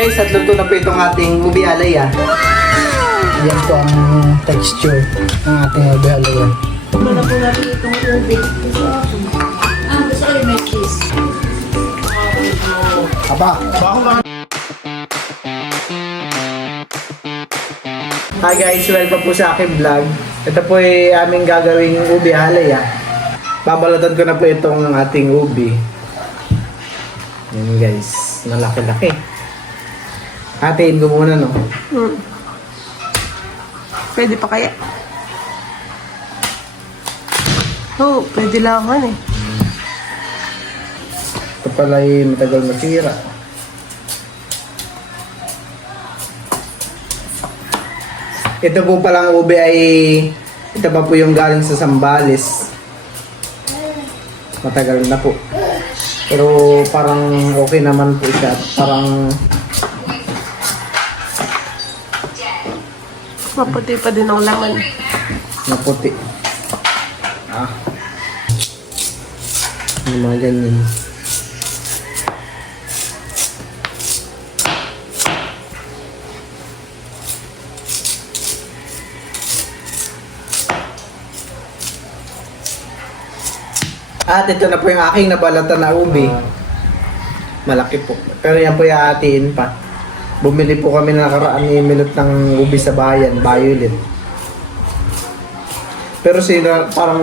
guys, at luto na po itong ating ubi alaya. Yan po ang texture ng ating ubi alaya. Wala po natin itong ube. Gusto ko yung may cheese. Aba, hi guys, welcome po sa aking vlog. Ito po ay aming gagawing ubi alaya. Babalatan ko na po itong ating ubi. Yan guys, malaki-laki. Hatiin ko muna, no? Pwede pa kaya? Oo, pwede lang eh. Ito pala ay matagal masira. Ito po palang ube ay, ito pa po yung galing sa Zambales. Matagal na po. Pero parang okay naman po siya. Parang Maputi pa din ang laman. maputi. Yung mga ganyan. At ito na po yung aking nabalatan na ubi. Malaki po. Pero yan po yung hatiin pa. Bumili po kami na nakaraan ni Milot ng ubi sa bayan, Violet. Pero sila parang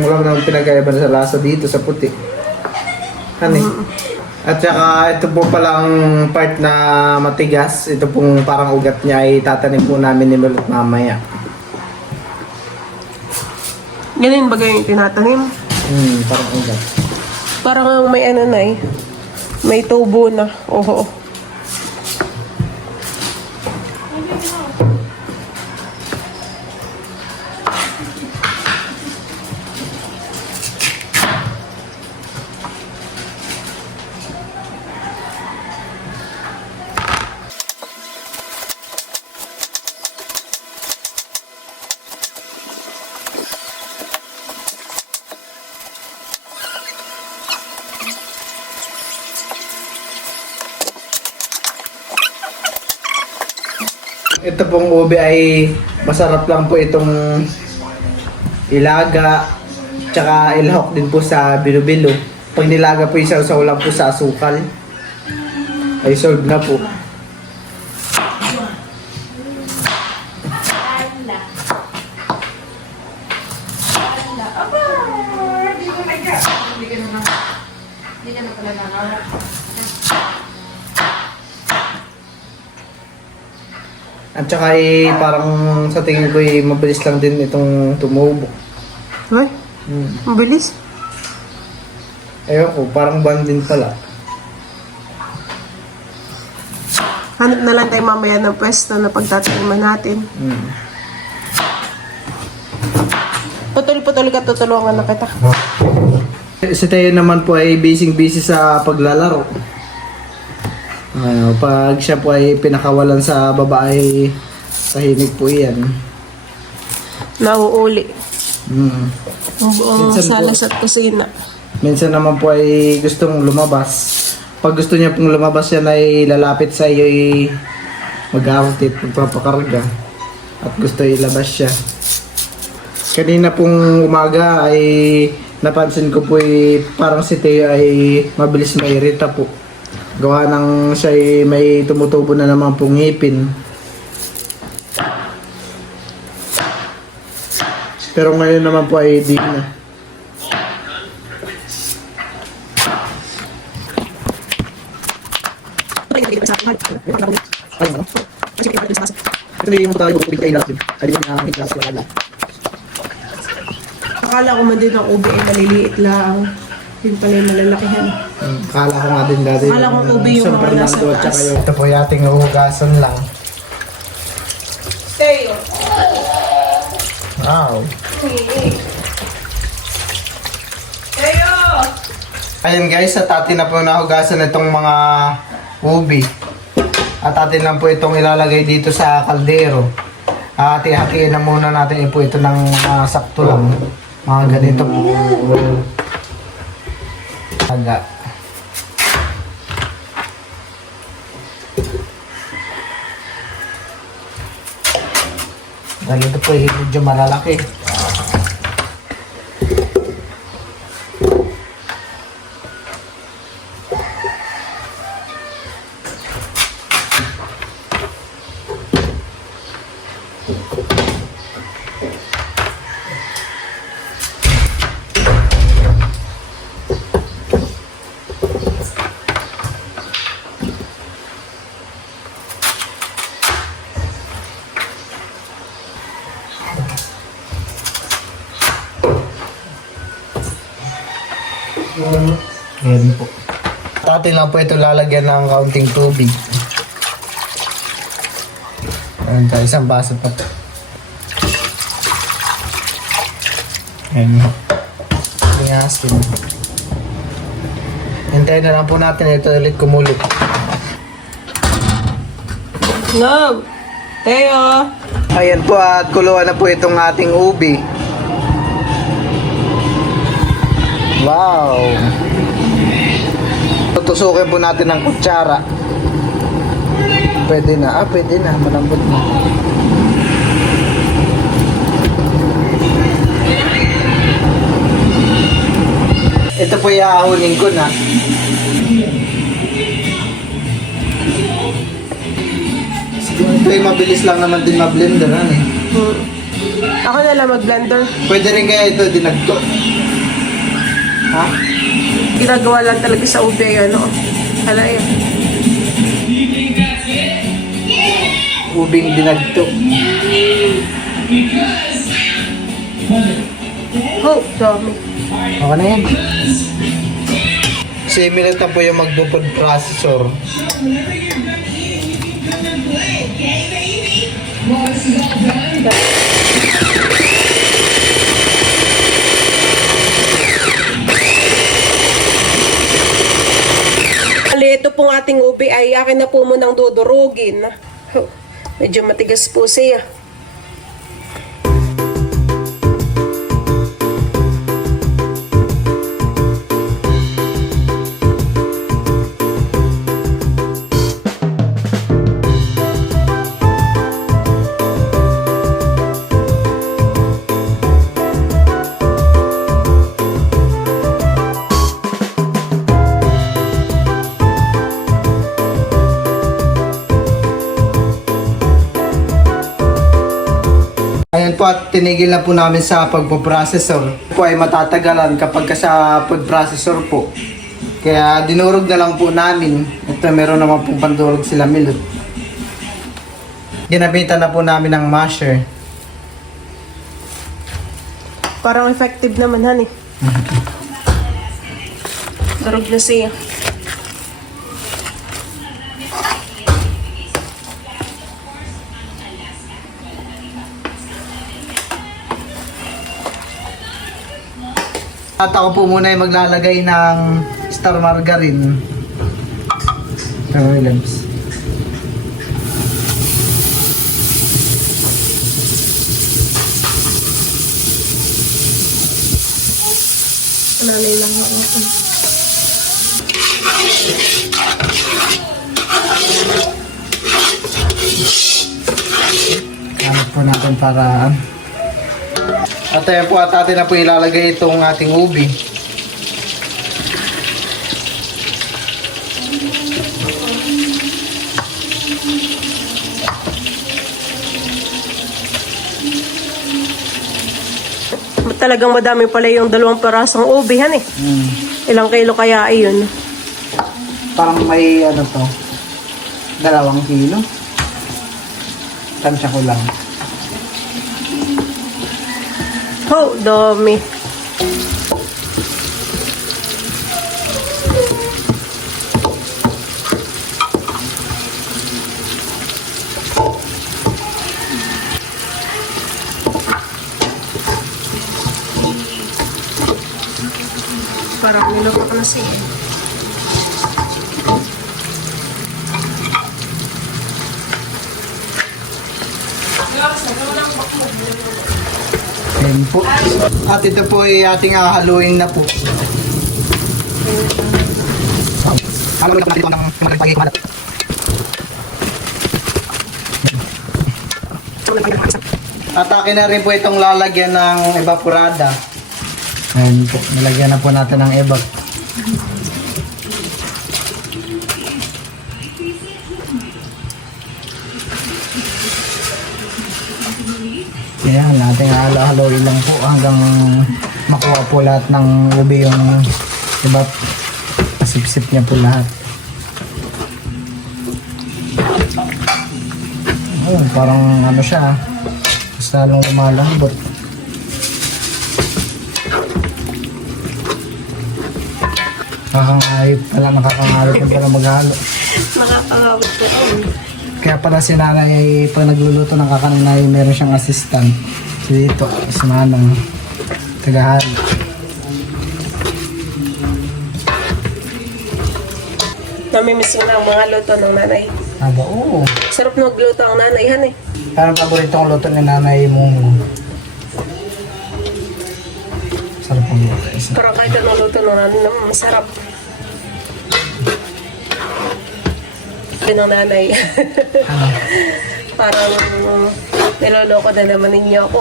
wala naman pinag-aiban sa lasa dito sa puti. Hani. At saka ito po palang part na matigas. Ito pong parang ugat niya ay tatanim po namin ni Milot mamaya. Ganun ba yung tinatanim? Parang ugat. Parang may ano na eh. May tubo na. Oo. Ito pong ube ay masarap lang po itong ilaga, tsaka ilahok din po sa bilo-bilo. Pag nilaga po isaw-saw lang po sa asukal, ay solve na po. At saka parang sa tingin ko mabilis lang din itong tumubo. Ay, mabilis. Ewan ko, parang ban din pala. Hanap na lang tayo mamaya ng pwesto na pagtataniman natin. Putol-putol ka, tutulungan na kita. Si Teo naman po ay busy sa paglalaro. Pag siya po ay pinakawalan sa babae, tahimik po iyan. Nauuli. Ang buong Minsan salas at kusina. Minsan naman po ay gustong lumabas. Pag gusto niya pong lumabas, yan ay lalapit sa iyo, ay mag-outit, magpapakarga. At gusto ilabas siya. Kanina pong umaga ay napansin ko po parang si Teo ay mabilis mairita po. Gawa ng siya ay may tumutubo na naman pong ngipin. Pero ngayon naman po ay di na. Akala ko man din ang ube ay maliliit lang. Yun pala yung malalakihan. Kala ko nga din dati. Kala ko ube yung San mga nasa Fernando at saka taas. yung ito po yung ating hugasan lang. Teo. Wow. Teo! Ayan guys, at atin na po nahugasan itong mga ubi. At atin lang po itong ilalagay dito sa kaldero. Hati-hatiin na muna natin po ito ng sakto lang. Mga ganito po. Aga. Dahil ito po ay medyo malalaki. Ayan po. Atin lang po ito lalagyan ng kaunting tubig. Ayan tayo, isang baso pa. Ayan po. Ayan asin. Hintayin na lang po natin ito ulit kumulo. No! Teo! Ayan po at kuluan na po itong ating ubi. Wow! Tutusukin po natin ng kutsara. Pwede na. Pwede na. Malambot na. Ito po iahunin ko na. Ito ay mabilis lang naman din ma-blender. Ako na lang mag-blender. Pwede rin kaya ito dinagto. Ha? Ginagawa lang talaga sa ube ano. Hala yan. Ubing dinagto. Oh, dami. Okay na yan. Similar na po yung mag-food processor. Ito pong ating ube ay akin na po munang dudurugin. Oh, medyo matigas po siya. Ayan po at tinigil na po namin sa pagpo-processor. Po ay matatagalan kapag sa food processor po. Kaya dinurog na lang po namin. Ito meron naman pong pandurog sila milot. Ginabitan na po namin ng masher. Parang effective naman, honey. Durog na siya. At ako po muna ay maglalagay ng star margarine. Williams. Nanay lang ako. Hanap po natin para... At ayan po at atin na po ilalagay itong ating ubi. Talagang madami pala yung 2 parasong ube, han eh. Ilang kilo kaya ayun? Parang may ano to, 2 kilo. Tansya ko lang. Oh, dami. Parang nilapak na siya. Ayan po. At ito po ay ating haluin na po. Haluin na po natin ito ng magpagay malat. At akin na rin po itong lalagyan ng evaporada. Ayan po, nilagyan na po natin ng evap. Ayan, natin halo-haloin lang po hanggang makuha po lahat ng ube yung evap. Masipsip niya po lahat. Oh, parang ano siya, mas lalong lumalambot. Nakakangayip yung pala maghalo. Nakakangawit po. Kaya pala si nanay pag nagluluto ng kakanin meron siyang assistant. So dito, si manang tagahalo. Namimiss mo na ang mga luto ng nanay. Aba, oo. Sarap na magluto ang nanay, han eh. Parang paborito kong luto ni nanay mong sarap ang luto. Parang kahit anong luto ng nanay naman, masarap. Yun ang nanay. Ano? Parang niloloko na naman ninyo ako.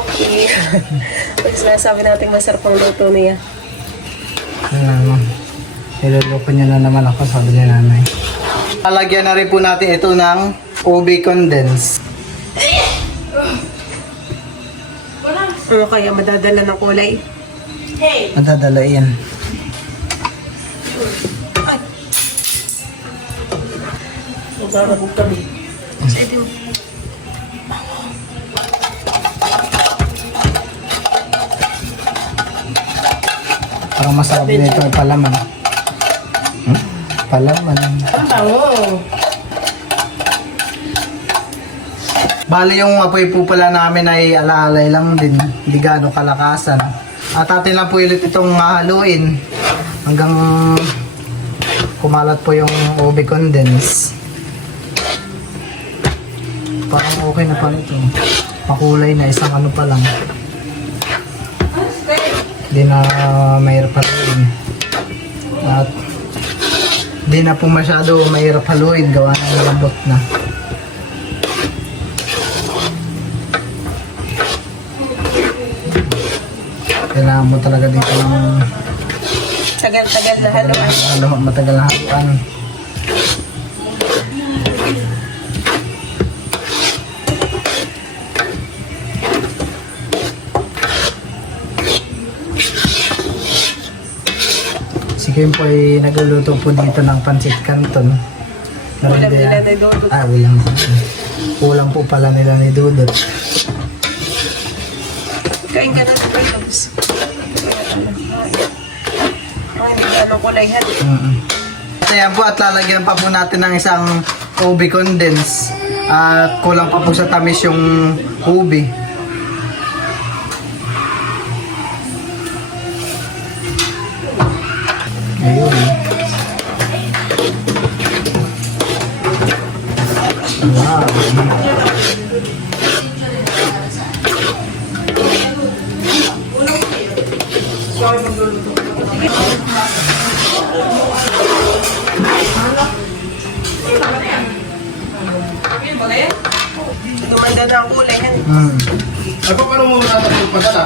Pag sinasabi natin masarap ang luto niya. Ano naman. Niloloko niya na naman ako, sabi ni nanay. Lalagyan na rin po natin ito ng ube condense. Ano kaya madadala ng kulay? Madadala yan. Magkakabog kami. Sige. Parang masarap din ito ay palaman. Palaman. Bali yung apoy po pala namin ay alaalay lang din. Hindi gaano kalakasan. At atin lang po ulit itong haluin hanggang kumalat po yung ube condense. Parang okay na pala ito. Makulay na, isang ano pa lang. Hindi na mahirap haluin. At hindi na po masyado mahirap haluin. Gawa ng malambot na. Kailangan mo talaga dito ng Tagal-tagal na haluan. matagal na haluan. Si Kim po ay nagluluto po dito ng pancit canton. Ulam nila ni Dudut. Ulam. Ulam po pala nila ni Dudut. Kain ka na sa Dudut. Ay, hindi anong kulay han. Kaya po at lalagyan pa po natin ng isang ube condense. At kulang pa po sa tamis yung ube. Ayun. Wow. Gumanda na ang kulay han. Ay, paano mo natin padala?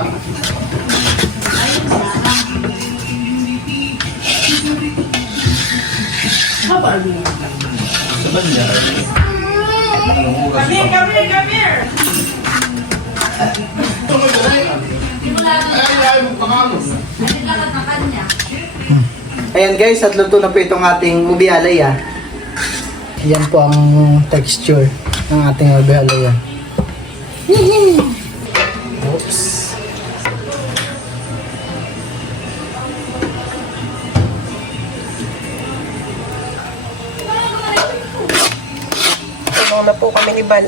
Ayan guys, at luto na po itong ating ubi alaya. Yan po ang texture ng ating ubi alaya. Oops. Tulong na po kami ni Bal.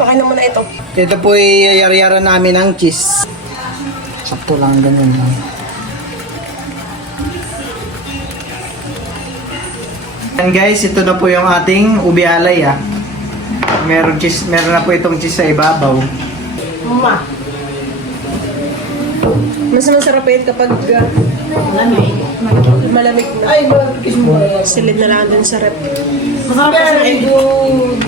Okay naman na ito. Ito po ay yari-yara namin ng cheese. Sakto lang, ganun lang. Ayan guys, ito na po yung ating ubi alaya. Meron na po itong cheese sa ibabaw. Mas masarap yun kapag Malamig na. Ay, kiss mo ba? Silid na lang dun sa rep. Very good.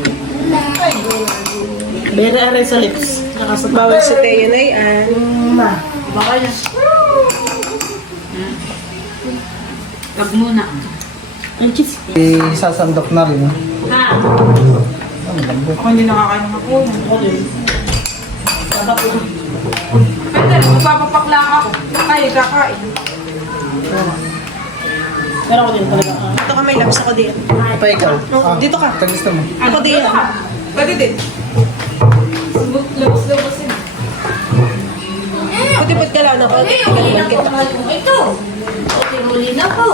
Very aray sa lips. Bawal sa tayo na yan. Baka niya. Wag muna. Isasandok na rin. Ha? Ako hindi nakakain ng ako. Pwede, magpapapakla ako. Kakain, kakain. Pero ako din talaga. Dito ka may labs ako din. Pa ikaw? Oh, dito ka. Pag gusto mo. Ako din. Pwede din. Labas-labasin. Putipot ka lang ako. Okay, huli na po mahal kong ito. Okay, huli na po.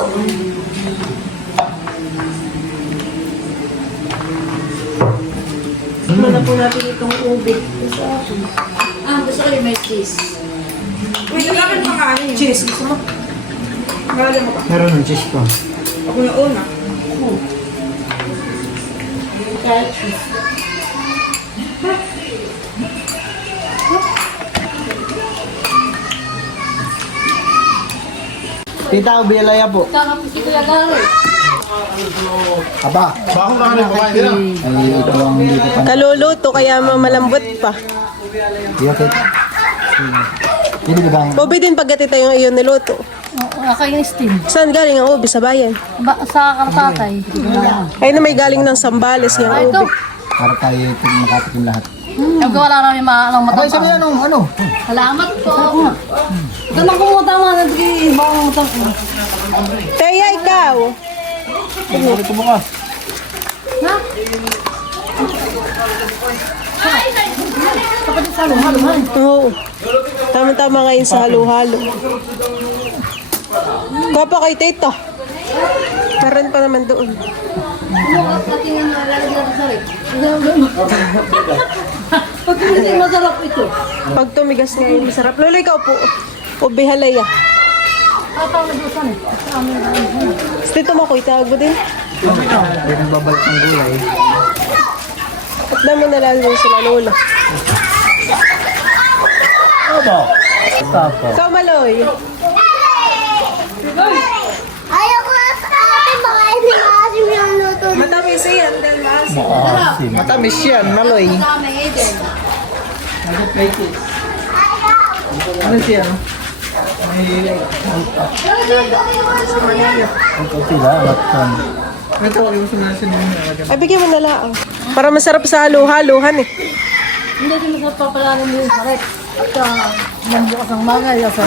Muna po natin itong ube. Gusto ko yung may cheese. Wait, nagkakan pa kanin. Cheese, gusto mo? Mahalin mo pa. Meron ng cheese pa. Ako na una. Kahit cheese. Tita, ubilaya po. Kakapos ito yung gano'n. Aba. Baho na kami kumain din ah. Ay, ito ang hindi ko pa. Kaluluto, kaya malambot pa. Okay. Hindi ba ba? Ube din pag tayo yung iyon niluto. Kakain steam. Saan galing ang ube? Sa bayan. Sa kartatay. Ay na may galing ng Sambales yung Ay, ito. ube. Para tayo makatikim lahat. Yung wala namin maalang Abay, sabi matapang. ano? Salamat po. Ito lang kung matama na di ibang matapang. Teya, ikaw. Sorry ko bukas. Ha? Kapatid sa halo-halo. Oo. Tama-tama ngayon sa halo-halo. Gwapa kay Tito. Meron pa naman doon. Katingin na lalagyan sa rin. Pag hindi masarap ito. Pag tumigas ngayon, masarap. Lolo, ikaw po. Ube halaya. Tatawag na doon eh. Sa amin na rin. Tito mo ko, itawag mo din. Ay, nagbabalik ng gulay. At naman nalalo sila, Lola. Aba. Tapo. Ikaw, Maloy. Ayoko na sa akin, baka hindi maasim yung luto. Matamis yan, dahil maasim. Matamis yan, maloy. Dami eh din. Ano siya? Ito sila, matang. Ito, huwag mo sumasin mo. Ay, bigyan mo na lang. Para masarap sa halo-halohan eh. Hindi din masarap papalaran mo yung sarap. At mambukas ang mga yasa.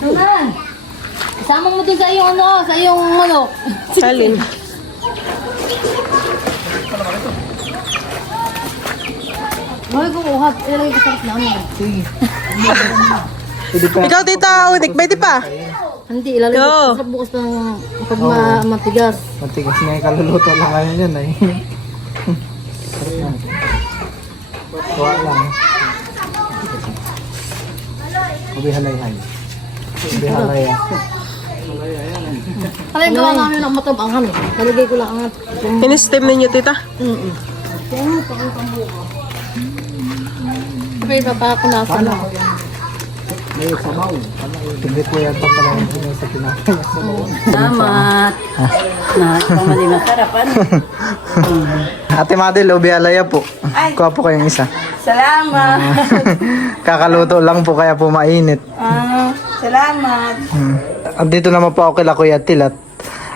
Naman! Isama mo dun sa iyong ano, sa iyong manok. Alin. Mahal ko uhat, ilagay ko sarap namin. Pwede pa. Ikaw, Tita Unik, pwede pa. Hindi, ilalagay Go. ko sa bukas ng pag matigas. Matigas nga yung kaluluto lang ngayon yan eh. Kuha lang. Ubi halay-hay. Ubi halay. Kaya gawa namin ng matabanghan eh. Nalagay ko lang ang In-steam ninyo, Tita. Sabi, papakunasan ako. May sabaw. Hindi po yan pa pala yung sa pinatay. Salamat. Pamali masarap, ano? Ate Madel, ubi halaya po. Kuha po kayong isa. Salamat. Kakaluto lang po kaya po mainit. Salamat. At dito naman po ako kila Kuya Til at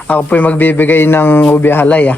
ako po yung magbibigay ng ubi halaya.